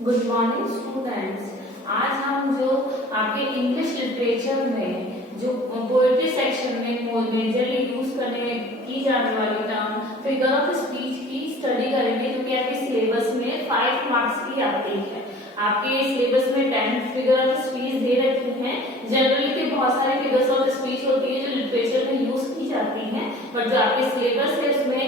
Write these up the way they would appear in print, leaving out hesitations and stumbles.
Good morning students. आज हम जो आपके इंग्लिश लिटरेचर में जो पोएट्री सेक्शन में मेजरली यूज करने की जाने वाली टर्म फिगर ऑफ स्पीच की स्टडी करेंगे, जो कि आपके सिलेबस में 5 मार्क्स की आती है। आपके सिलेबस में 10 फिगर ऑफ स्पीच दे रखी हैं। जनरली के बहुत सारी फिगर्स ऑफ स्पीच होती है जो लिटरेचर में यूज की जाती हैं, बट जो आपके सिलेबस है उसमें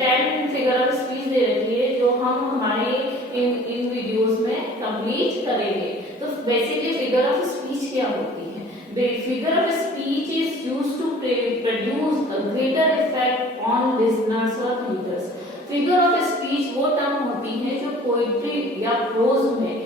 10 फिगर ऑफ स्पीच दे रखी है, जो हम हमारे इन वीडियोस में कंप्लीट करेंगे। तो बेसिकली फिगर ऑफ स्पीच क्या होती है? Figure of speech is used to produce a greater effect on listeners और रीडर्स। फिगर ऑफ स्पीच वो टर्म होती है जो पोएट्री या प्रोज में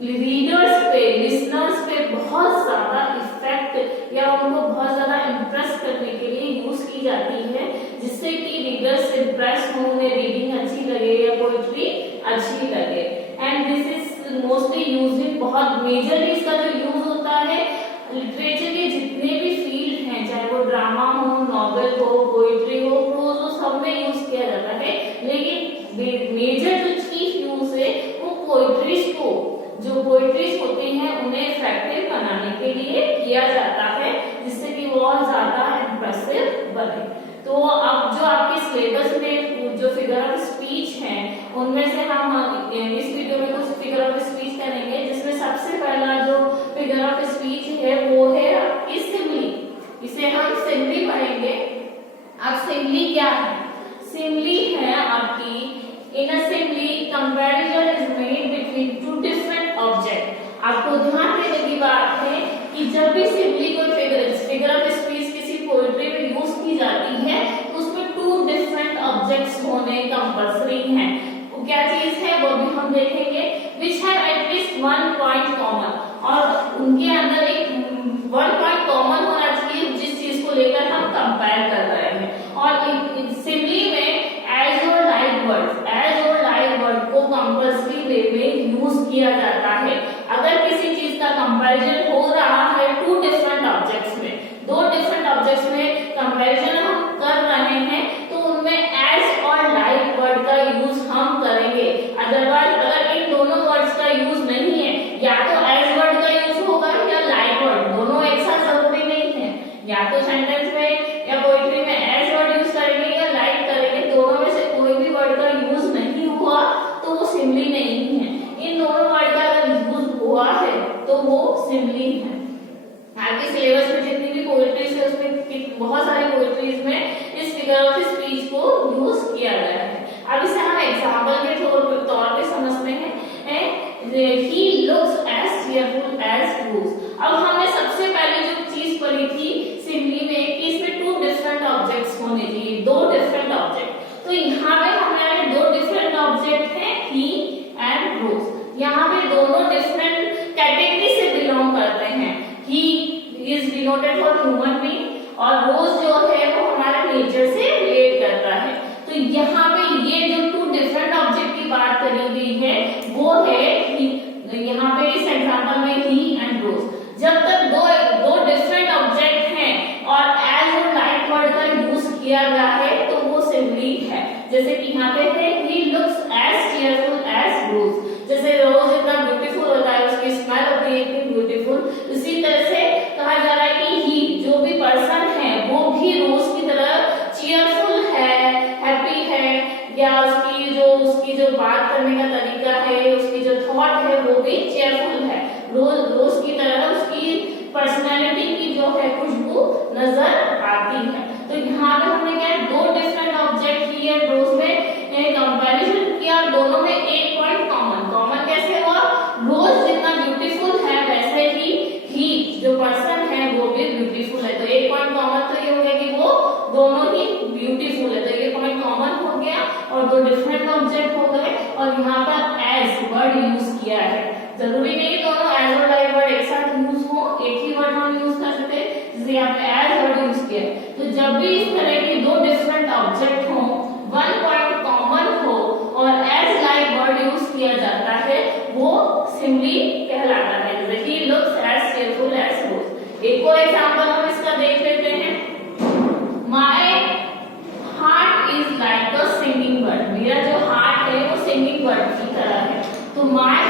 रीडर्स पे, लिसनर्स पे बहुत ज्यादा इफेक्ट या उनको बहुत ज्यादा इंप्रेस करने के लिए यूज की जाती है, जिससे कि रीडर्स इंप्रेस हो, उन्हें रीडिंग अच्छी लगे या पोएट्री अच्छी लगे। And this is mostly used in, बहुत मेजरली इसका जो यूज होता है लिटरेचर के जितने भी फील्ड हैं, चाहे वो ड्रामा हो, नॉवेल हो, पोएट्री हो, प्रोज हो, सब में यूज किया जाता है। लेकिन मेजर जो चीज यूज है वो पोएट्रीज को, जो पोएट्रीज होती हैं उन्हें इफेक्टिव बनाने के लिए किया जाता है, जिससे कि वो और ज्यादा इंप्रेसिव बने। तो अब जो आपके सिलेबस में जो फिगर ऑफ स्पीच है उनमें से हम इस वीडियो में कुछ फिगर ऑफ स्पीच करेंगे, जिसमें सबसे पहला जो फिगर ऑफ स्पीच है वो है आपकी सिमली। इसे हम सिमली पढ़ेंगे। अब सिमली क्या है? सिमली है आपकी, in a simile comparison is made between two different object. आपको ध्यान देने की बात है कि जब भी सिमली को फिगर ऑफ स्पीच किसी पोएट्री में यूज की जाती है तो उसमें 2 डिफरेंट ऑब्जेक्ट्स होने कंपल्सरी हैं। वो क्या चीज है वो भी हम देखेंगे। Which have at least 1 point common, और उनके अंदर एक 1 पॉइंट कॉमन होना चाहिए जिस चीज को लेकर हम कंपेयर कर रहे हैं। और सिमली में एज और लाइक वर्ड, एज और लाइक वर्ड को कंपल्सरी वे में यूज किया जाता है। अगर किसी चीज का कंपैरिजन हो रहा है 2 डिफरेंट ऑब्जेक्ट्स में, 2 डिफरेंट ऑब्जेक्ट्स में कंपैरिजन हम कर रहे हैं, तो उनमें एज और लाइक वर्ड का यूज हम करेंगे। अदरवाइज अगर इन दोनों वर्ड्स का यूज नहीं है, या तो एज वर्ड का यूज होगा या लाइक वर्ड, दोनों एक साथ जरूरी नहीं है। या तो सेंटेंस में या पोएट्री में एज वर्ड यूज करेंगे या लाइक करेंगे, दोनों में से कोई भी वर्ड का यूज नहीं हुआ तो वो सिमली नहीं है। इन दोनों वर्ड का अगर यूज हुआ है तो वो सिमली है। आपके सिलेबस में जितनी भी पोएट्रीज है उसमें बहुत सारी पोएट्रीज में इस फिगर ऑफ स्पीच को यूज किया गया है। अब इसे हम एग्जांपल के तौर पे समझते हैं। He looks as cheerful as rose। अब हमने सबसे पहले जो चीज पढ़ी थी सिमली में कि इसमें 2 डिफरेंट ऑब्जेक्ट्स होने चाहिए, 2 डिफरेंट ऑब्जेक्ट। तो यहाँ पे हमारे 2 डिफरेंट ऑब्जेक्ट हैं, ही एंड रोज। यहाँ पे दोनों डिफरेंट कैटेगरी से बिलोंग करते हैं। He is denoted for human being और रोज जो है वो हमारे नेचर से रिलेट करता है। तो यहाँ पे ये जो 2 डिफरेंट ऑब्जेक्ट की बात करी गई है वो है यहाँ पे इस एग्जांपल में ही एंड रोज। जब तक दो डिफरेंट ऑब्जेक्ट हैं और एज और लाइक वर्ड का यूज किया गया है तो वो सिमली है। जैसे कि यहाँ पे है he looks as cheerful as rose. जैसे रोज इतना ब्यूटीफुल होता है, उसकी स्मेल होती है इतनी ब्यूटीफुल, इसी तरह से कहा जा रहा है कि ही जो भी पर्सन है वो भी रोज की तरह चीयरफुल है, हैप्पी है, या उसकी जो बात करने का तरीका है, उसकी जो थॉट है वो भी चीयरफुल है। रोज की तरह उसकी पर्सनैलिटी की जो है खुशबू नजर आती है। तो यहाँ पे हमने क्या है 2 डिफरेंट ऑब्जेक्ट ही है रोज में कंपैरिजन किया, दोनों में 1 पॉइंट कॉमन। कॉमन कैसे हुआ? रोज जितना ब्यूटीफुल है वैसे ही जो पर्सन है वो भी ब्यूटीफुल है। तो 1 पॉइंट कॉमन तो ये हो गया कि वो दोनों ही ब्यूटीफुल है, तो ये पॉइंट कॉमन हो गया और 2 डिफरेंट ऑब्जेक्ट हो गए। और यहाँ पर एज वर्ड यूज किया है, जरूरी नहीं दोनों एज और लाइक वर्ड एक साथ यूज हो, एक ही वर्ड हम यूज कर सकते हैं, जैसे यहाँ पे एज वर्ड यूज किया। तो जब भी इस तरह के 2 डिफरेंट ऑब्जेक्ट हो, 1 पॉइंट कॉमन हो और एज लाइक वर्ड यूज किया जाता है, वो सिमली कहलाता है। जैसे he looks as cheerful as rose. एक और एग्जांपल हम इसका देख लेते हैं। My heart is like a singing bird. मेरा जो हार्ट है वो सिंगिंग बर्ड की तरह है। तो माय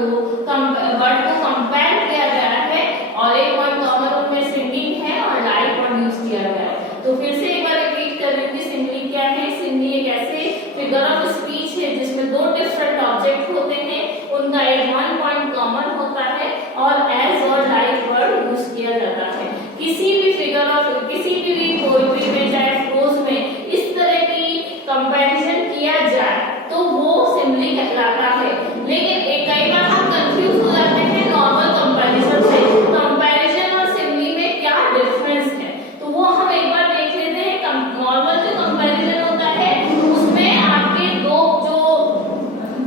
को कंपेयर किया गया है और एक पॉइंट कॉमन उनमें सिंगिंग है और लाइक वर्ड यूज किया गया है। तो फिर से एक बार रिपीट कर रही हूँ कि सिमली क्या है। सिमली एक ऐसे फिगर ऑफ स्पीच है जिसमें दो डिफरेंट ऑब्जेक्ट होते हैं, उनका एक वन पॉइंट कॉमन होता है और एज और लाइक वर्ड यूज किया जाता है। किसी भी फिगर ऑफ किसी भी पोएट्री में चाहे प्रोज में इस तरह की कंपैरिजन किया जाए तो वो सिमली कहलाता है। लेकिन कई बार हम कंफ्यूज हो जाते हैं नॉर्मल कंपैरिजन से। कंपैरिजन और सिमली में क्या डिफरेंस है तो वो हम एक बार देख लेते हैं। नॉर्मल जो कंपैरिजन होता है उसमें आपके दो जो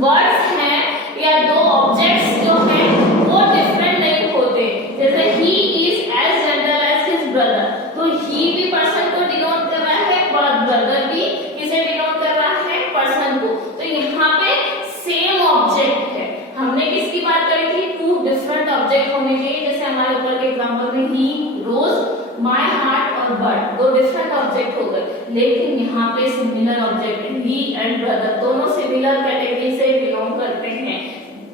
वर्ड्स हैं या दो ऑब्जेक्ट्स जो हैं वो डिफरेंट नहीं होते। जैसे he is as general as his brother, तो ही भी पर्सन को डिनोट कर रहा है और ब्रदर भी किसे डिनोट कर रहा है, पर्सन को। तो यहाँ पे सेम ऑब्जेक्ट है। हमने किसकी बात करी थी, टू डिफरेंट ऑब्जेक्ट होने चाहिए। जैसे हमारे ऊपर के एग्जांपल में ही, रोज, माय हार्ट और बर्ड, दो डिफरेंट ऑब्जेक्ट हो गए। लेकिन यहाँ पे similar object, he and brother दोनों सिमिलर कैटेगरी से बिलोंग करते हैं।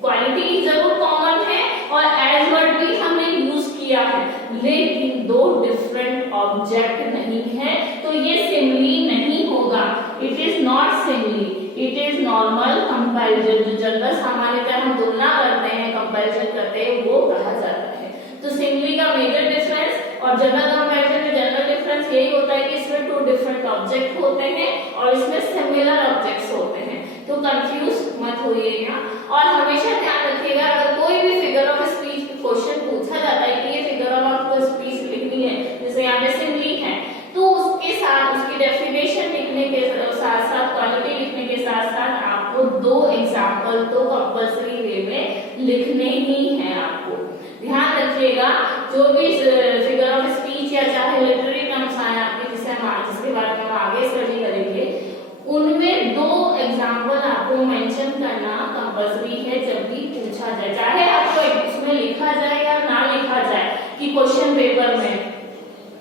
क्वालिटी जरूर कॉमन है और एज वर्ड भी हमने यूज किया है, लेकिन दो डिफरेंट ऑब्जेक्ट नहीं है, तो ये सिमली नहीं होगा। It is not simile, it is normal comparison. जो जनरल सामान्यतः हम तुलना करते हैं, कंपैरिजन करते हैं, वो कहा जाता है। तो सिमली का मेजर डिफरेंस और जनरल कंपैरिजन में जनरल डिफरेंस यही होता है कि इसमें टू डिफरेंट ऑब्जेक्ट होते हैं और इसमें सिमिलर ऑब्जेक्ट्स होते हैं। तो कंफ्यूज मत होइएगा और हमेशा ध्यान रखिएगा अगर कोई भी फिगर ऑफ स्पीच क्वेश्चन पूछा जाता है कि ये फिगर ऑफ स्पीच लिखनी है, जैसे यहाँ पे सिमली है, तो उसके साथ उसकी डेफिनेशन लिखने के साथ साथ क्वालिटी लिखने के साथ साथ आपको दो एग्जाम्पल तो कंपल्सरी वे में लिखने ही हैं। आपको ध्यान रखिएगा जो भी फिगर ऑफ स्पीच या चाहे लिटरेरी टर्म्स आए आपके जिसके बारे में हम आगे स्टडी करेंगे, उनमें दो एग्जाम्पल आपको मेंशन करना कंपल्सरी है जब भी पूछा जाए। चाहे आपको उसमें लिखा जाए या ना लिखा जाए कि क्वेश्चन पेपर में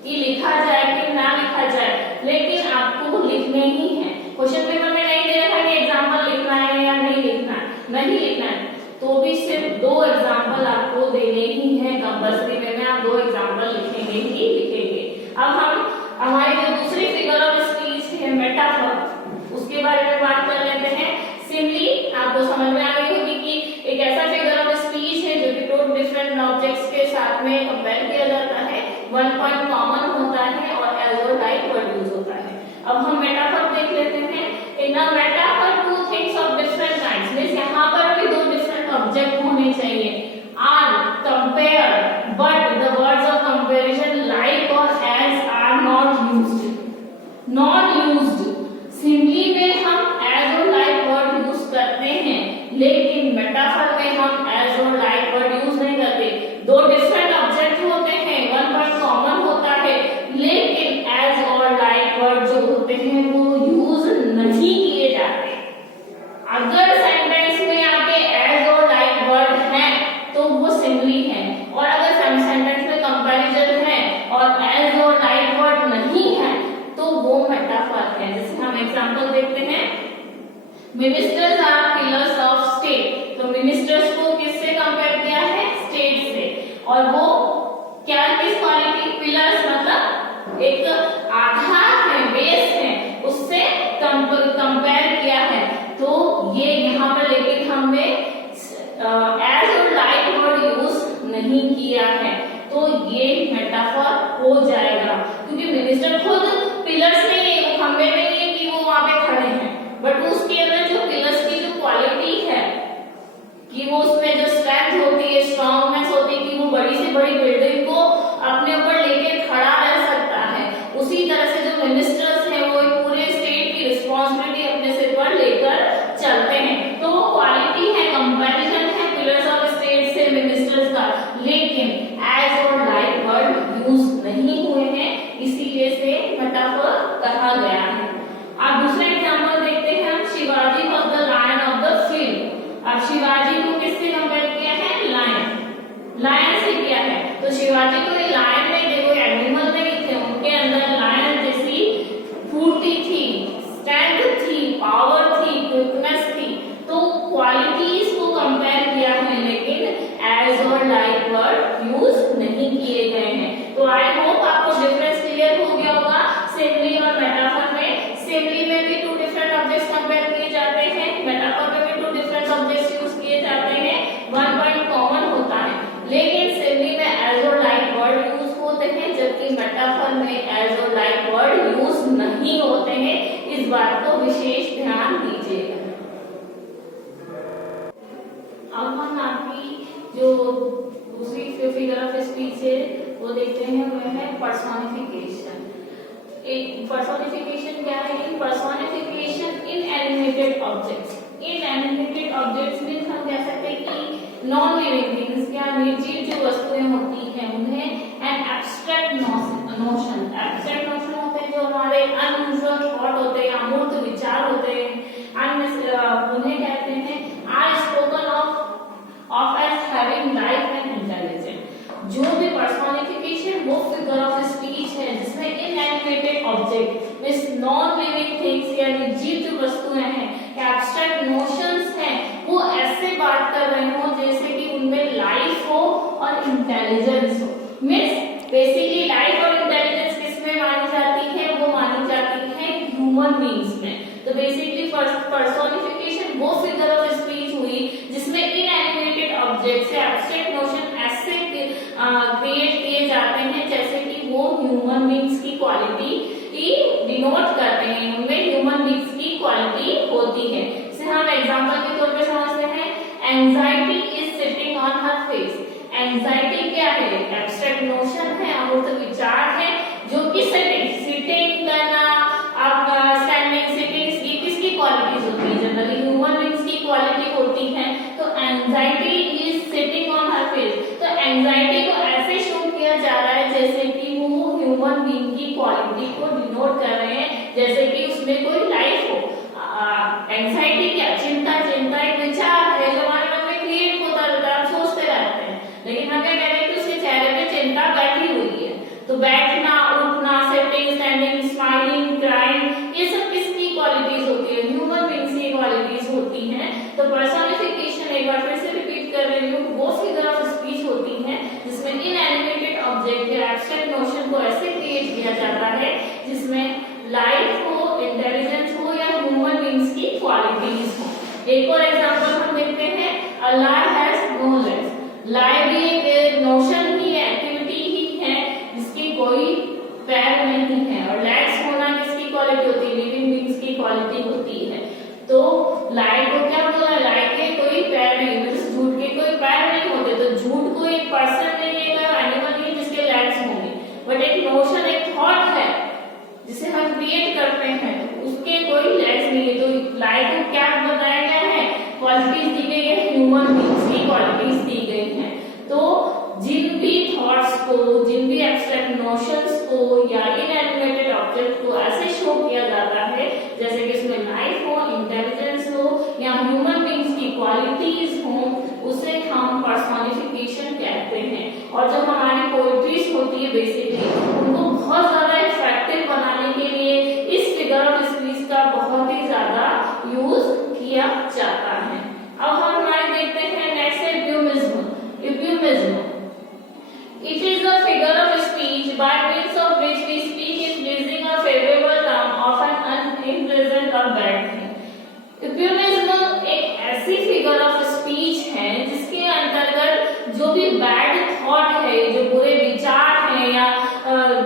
कि लिखा जाए कि ना लिखा जाए, लेकिन आपको लिखने ही है। क्वेश्चन पेपर में नहीं दे रखा कि एग्जाम्पल लिखना है या नहीं लिखना है, नहीं लिखना है तो भी सिर्फ दो एग्जाम्पल आपको देने ही है कंपल्सरी वे में। आप दो एग्जाम्पल लिखेंगे ही लिखेंगे। अब हम हमारी जो दूसरी फिगर ऑफ स्पीच है मेटाफर, उसके बारे में बात कर लेते हैं। सिमली आपको समझ में आ गई होगी कि एक ऐसा फिगर ऑफ स्पीच है जो कि टू डिफरेंट ऑब्जेक्ट्स के साथ में कंपेयर किया जाता है, वन पॉइंट कॉमन होता है और एज और लाइक वर्ड यूज होता है। अब हम मेटाफर देख लेते हैं। In a metaphor two things of different kinds, means यहाँ पर भी दो डिफरेंट ऑब्जेक्ट होने चाहिए, are compared, but the words of comparison like और as are not used. Not used simile में हम एज और लाइक वर्ड यूज करते हैं, लेकिन मेटाफर में हम एज और लाइक वर्ड यूज नहीं करते। दो डिफरेंट ऑब्जेक्ट होते हैं, वन पॉइंट कॉमन होता है, लेकिन एज और लाइक वर्ड जो होते हैं वो यूज नहीं किए जाते। अगर सेंटेंस में आपके एज और लाइक वर्ड है तो वो सिमली है, और अगर सेंटेंस में कंपैरिजन है और एज और लाइक वर्ड नहीं है तो वो मेटाफर है। जैसे हम एग्जांपल देखते हैं, ministers are pillars of state. तो मिनिस्टर्स को किससे कंपेयर किया है, स्टेट से, और वो क्या किस क्वालिटी, पिलर्स मतलब एक आधार है, बेस है, उससे कंपेयर किया है। तो ये यहाँ पर लेकिन हमने एज और लाइक वर्ड यूज नहीं किया है, तो ये मेटाफर हो जाएगा, क्योंकि मिनिस्टर खुद पिलर्स नहीं है, वो खंबे नहीं है कि वो वहां पे खड़े हैं, बट उसके अंदर जो पिलर्स की जो क्वालिटी है कि वो उसमें जो स्ट्रेंथ होती है, स्ट्रांगनेस होती है कि वो बड़ी से बड़ी बिल्डिंग को अपने ऊपर लेके खड़ा रह सकता है, उसी तरह से जो मिनिस्टर्स हैं वो एक पूरे स्टेट की रिस्पॉन्सिबिलिटी अपने सिर पर लेकर चलते हैं। तो वो क्वालिटी है, कंपैरिजन है पिलर्स ऑफ स्टेट से मिनिस्टर्स का, लेकिन एज और लाइक वर्ड यूज नहीं हुए हैं, इसीलिए से मेटाफर कहा गया है। अब दूसरा एग्जांपल देखते हैं हम, Shivaji was the lion of the field. अब शिवाजी को किससे कंपेयर किया है, लायन, लायन से किया है। तो शिवाजी को लायन में देखो एनिमल नहीं थे, उनके अंदर लायन जैसी फूर्ति थी, स्ट्रेंथ थी, पावर थी, क्विकनेस थी, तो क्वालिटीज को कंपेयर किया है। पदार्थ में एज और लाइक वर्ड यूज नहीं होते हैं, इस बात को विशेष ध्यान दीजिएगा। अब हम आपकी जो दूसरी फिगर ऑफ स्पीच है वो देखते हैं, वह है पर्सोनिफिकेशन। पर्सोनिफिकेशन क्या है? Personification in animated objects. In animated objects means हम कह सकते हैं कि नॉन लिविंग थिंग्स या निर्जीव जो वस्तुएं होती हैं उन्हें an abstract notion, abstract notion होते हैं जो हमारे अनयूजुअल थॉट होते हैं, अमूर्त विचार होते हैं, उन्हें कहते हैं are spoken of as having life and intelligence. जो भी पर्सोनिफिकेशन वो फिगर ऑफ स्पीच है जिसमें inanimate object means non living things या निर्जीव जो वस्तुएं हैं, एब्स्ट्रैक्ट नोशंस हैं, वो ऐसे बात कर रहे हो जैसे कि उनमें लाइफ हो और इंटेलिजेंस हो। मींस बेसिकली लाइफ और इंटेलिजेंस किसमें मानी जाती है? वो मानी जाती है ह्यूमन बीइंग्स में। तो बेसिकली पर्सोनिफिकेशन वो फिगर ऑफ स्पीच हुई जिसमें इनएनिमेटेड ऑब्जेक्ट्स या एब्स्ट्रैक्ट नोशन ऐसे क्रिएट किए जाते हैं जैसे कि वो ह्यूमन बीइंग्स की क्वालिटी डिनोट करते हैं, उनमें ह्यूमन बीइंग्स की क्वालिटी होती है। इसे हम एग्जांपल के तौर पे समझते हैं, anxiety is sitting on her face. Anxiety क्या है? एब्स्ट्रैक्ट नोशन है, अमूर्त विचार है जो कि सिटिंग करना, स्टैंडिंग, सिटिंग, ये किसकी क्वालिटीज होती है? जनरली ह्यूमन बीइंग्स की क्वालिटी होती है। तो anxiety is sitting on her face, तो एंजाइटी को ऐसे शो किया जा रहा है जैसे कि वो ह्यूमन बीइंग की क्वालिटी को डिनोट कर रहे हैं, जैसे कि उसमें कोई लाइफ हो। एंजाइटी क्या? चिंता एक विचार है जो हमारे मन में क्रिएट होता रहता है, हम सोचते रहते हैं, लेकिन हम क्या कह रहे हैं कि उसके चेहरे पे चिंता बैठी हुई है। तो बैठना, उठना, सिटिंग, स्टैंडिंग, स्माइलिंग, क्राइंग, ये सब किसकी क्वालिटीज होती है? ह्यूमन बीइंग्स की क्वालिटीज होती हैं। तो पर्सोनिफिकेशन, एक बार फिर से रिपीट कर रही हूँ, वो फिगर ऑफ स्पीच होती है जिसमें इनएनिमेटेड ऑब्जेक्ट या एब्स्ट्रैक्ट नोशन को ऐसे क्रिएट किया जाता है जिसमें लाइफ हो, इंटेलिजेंस हो या ह्यूमन बीइंग्स की क्वालिटीज हो। एक और एग्जांपल हम देखते हैं, a lion has no legs. Lion भी एक नोशन ही है, एक्टिविटी ही है जिसकी कोई पैर नहीं है, और लेग्स होना किसकी क्वालिटी होती है? लिविंग बीइंग्स की क्वालिटी होती है। तो लायन को क्या बोला? लायन के कोई पैर नहीं, मींस झूठ के कोई पैर नहीं होते, तो झूठ कोई एक पर्सन नहीं है, एनिमल नहीं जिसके लेग्स होंगे, बट एक नोशन, एक थॉट है जिसे हम क्रिएट करते हैं, उसके कोई लेग्स नहीं है। तो लायन को क्या बताया गया है? क्वालिटीज दी गई है, ह्यूमन बीइंग्स की क्वालिटीज दी गई हैं। तो जिन भी थॉट्स को, जिन भी एब्स्ट्रैक्ट नोशंस को या इनएनिमेटेड ऑब्जेक्ट को ऐसे शो किया जाता है जैसे कि इसमें लाइफ हो, इंटेलिजेंस हो या ह्यूमन बीइंग्स की क्वालिटीज हो, उसे हम पर्सोनिफिकेशन कहते हैं। और जब हमारी पोएट्रीज होती है बेसिकली उनको बहुत ज्यादा इफेक्टिव बनाने के लिए इस फिगर ऑफ स्पीच का बहुत ही ज्यादा यूज किया जाता है। अब हम हमारे देखते हैं नेक्स्ट है इप्यूमिज्म। इप्यूमिज्म it is a figure of speech by means of which we speak in pleasing or favorable term of an unpleasant or bad thing. इप्यूमिज्म एक ऐसी फिगर ऑफ स्पीच है जिसके अंतर्गत जो भी बैड थॉट है, जो बुरे विचार हैं या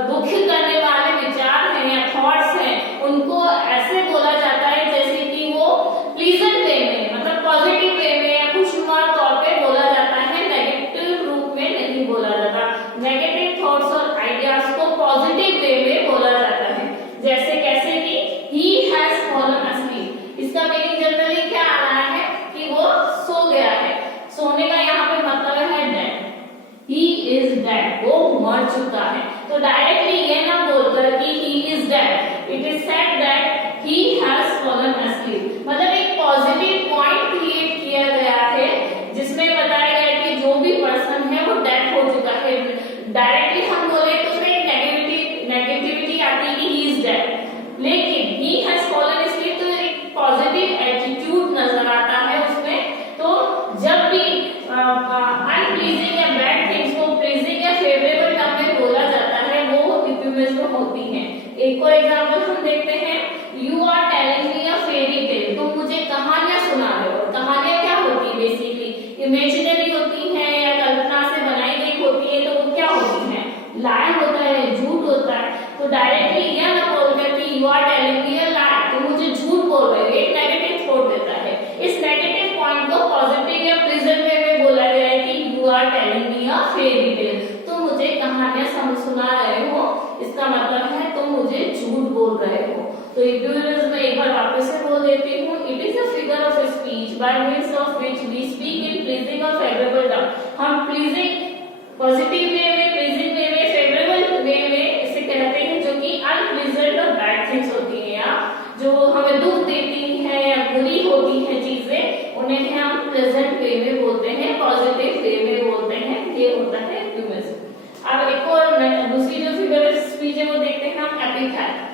दुख करने वाले विचार हैं या थॉट्स हैं, उनको ऐसे बोला जाता है जैसे कि वो प्लीजेंट वे में, मतलब पॉजिटिव वे में या खुशनुमा तौर पे बोला जाता है, नेगेटिव रूप में नहीं बोला जाता। नेगेटिव थॉट्स और आइडियाज को पॉजिटिव वे में बोला जाता है। जैसे कैसे कि he has fallen asleep, इसका मीनिंग जनरली क्या आ रहा है कि वो सो गया है। सोने का यहाँ पे मतलब है डेड, he is dead, वो मर चुका है। तो डायरेक्टली ये ना बोलकर कि he is dead, it is said that he has fallen asleep, मतलब एक पॉजिटिव पॉइंट क्रिएट किया गया है जिसमें बताया गया कि जो भी पर्सन है वो डेड हो चुका है। डायरेक्टली हम बोले तो उसमें नेगेटिविटी आती है कि he is dead, लेकिन he has fallen asleep तो एक पॉजिटिव एटीट्यूड नजर आता है उसमें। तो जब भी अनप्लीजिंग या बैड थिंग्स को प्लीजिंग या फेवरेबल टर्म में बोला जाता है वो इप्यूमिज्म होती है। एक और एग्जांपल हम देखते हैं, you are telling me a fairy tale, तुम मुझे कहानियां सुना रहे हो। कहानियां क्या होती है? बेसिकली इमेजिनरी होती हैं या कल्पना से बनाई गई होती है। तो वो क्या होती है? लाइन होता है, झूठ होता are telling me a fairy tale, तुम मुझे कहानियां सुना रहे हो, इसका मतलब है तुम मुझे झूठ बोल रहे हो। तो इक्विवेलेंस में एक बार वापस से बोल देती हूँ, it is a figure of speech by means of which we speak in pleasing और फेवरेबल टर्म। हम प्लीजिंग पॉजिटिव वे में, प्लीजिंग वे में, फेवरेबल वे में इसे कहते हैं, जो कि अनप्लीजेंट और बैड थिंग्स होती है या जो हमें दुख देती है या बुरी होती है चीजें, उन्हें हम प्लेजेंट वे में बोलते हैं, पॉजिटिव वे में बोलते हैं। ये होता है इक्विवेलेंस। अब एक और दूसरी जो फिगर ऑफ स्पीच है वो देखते हैं हम एपिथेट।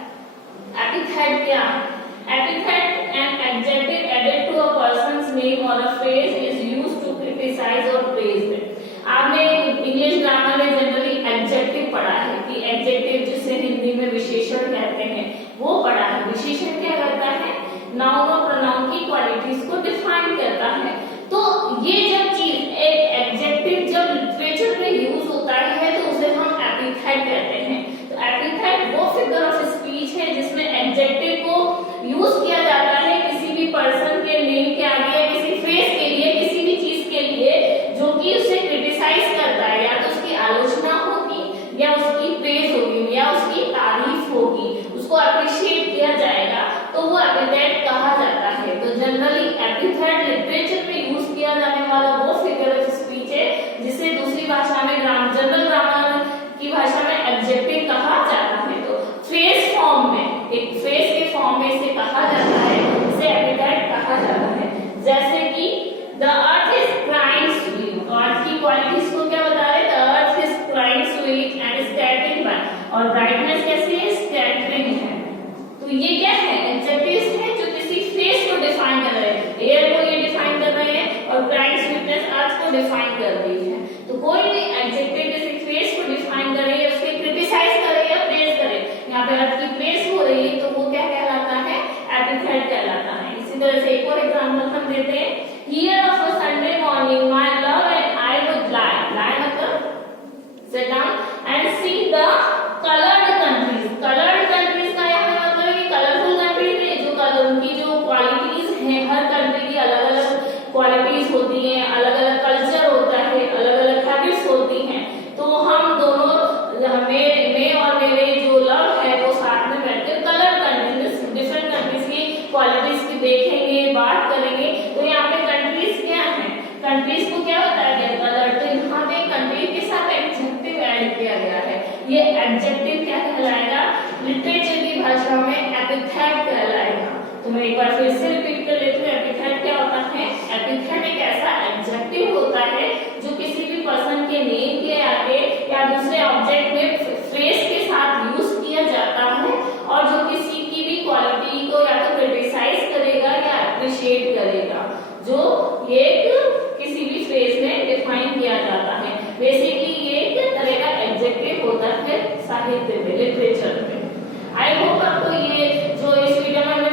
एपिथेट क्या है? Epithet an adjective added to a person's name और a phrase is used to criticize और प्रेज देम। आपने इंग्लिश ग्रामर में जनरली एडजेक्टिव पढ़ा है कि एडजेक्टिव जिसे हिंदी में विशेषण कहते हैं वो पढ़ा है। विशेषण क्या करता है? नाउन और प्रोनाउन की क्वालिटीज को डिफाइन करता है। तो ये जब चीज एक एडजेक्टिव जब लिटरेचर में यूज होता है तो उसे हम एपिथेट कहते हैं। तो एपिथेट वो फिगर ऑफ स्पीच है जिसमें एडजेक्टिव को यूज किया जाता है किसी भी पर्सन के नेम के आगे या किसी फ्रेज के लिए, किसी भी चीज के लिए जो कि उसे क्रिटिसाइज करता है, या तो उसकी आलोचना होगी या उसकी प्रेज होगी या उसकी तारीफ होगी, उसको अप्रिशिएट किया जाएगा, तो वो एपिथेट कहा जाता है। तो जनरली एपिथेट लिटरेचर में यूज किया जाने वाला वो फिगर ऑफ स्पीच है जिसे दूसरी भाषा में जनरल ग्रामर की भाषा में एडजेक्टिव कहा जाता है। तो फ्रेज फॉर्म में, एक फ्रेज के फॉर्म में इसे कहा जाता है, इसे एपिथेट कहा जाता है। जैसे कि the earth is crying sweet, earth की क्वालिटीज को क्या बता रहे? The earth is crying sweet and scattering bright, और ब्राइटनेस कैसी है? स्कैटरिंग है। तो ये क्या है? एडजेक्टिव्स है जो किसी फेस को डिफाइन कर रहे हैं, एयर को ये डिफाइन कर रहे हैं और क्राइंग स्वीटनेस अर्थ को डिफाइन कर रही है। तो कोई भी एडजेक्टिव किसी फेस को डिफाइन करे, उसके क्रिटिसाइज करे या प्रेज करे, यहाँ पे अर्थ की प्रेज हो रही है तो वो क्या कहलाता है? एपिथेट कहलाता है। इसी तरह से एक और एग्जांपल हम देते हैं, here of a Sunday morning my love and I would लाई मतलब sit down and see the colored countries। colored countries का यहाँ मतलब है कि कलरफुल कंट्रीज है, जो कलर उनकी जो क्वालिटीज हैं, हर कंट्री की अलग अलग क्वालिटीज होती हैं, अलग अलग कल्चर होता है, अलग अलग हैबिट्स होती हैं। तो हम दोनों मैं और मेरे जो लव है वो साथ में बैठकर कलर कंट्रीज, डिफरेंट कंट्रीज की क्वालिटीज की देखेंगे, बात करेंगे। तो यहाँ पे कंट्रीज क्या है? कंट्रीज को क्या बताया गया? कलर। तो यहाँ पे कंट्री के साथ एडजेक्टिव ऐड किया गया है। ये एडजेक्टिव क्या कहलाएगा? लिटरेचर की भाषा में एपिथेट कहलाएगा। तो मैं एक बार फिर से रिपीट कर लेती हूँ, एपिथेट क्या होता है? एपिथेट एक ऐसा एडजेक्टिव होता है जो किसी भी पर्सन के नेम के आगे या दूसरे ऑब्जेक्ट में फ्रेज के साथ यूज किया जाता है और जो किसी की भी क्वालिटी को या तो क्रिटिसाइज करेगा या अप्रिशिएट करेगा, जो एक किसी भी फ्रेज में डिफाइन किया जाता है। बेसिकली ये एक तरह का एडजेक्टिव होता है साहित्य में, लिटरेचर में। आई होप आपको ये जो इस वीडियो में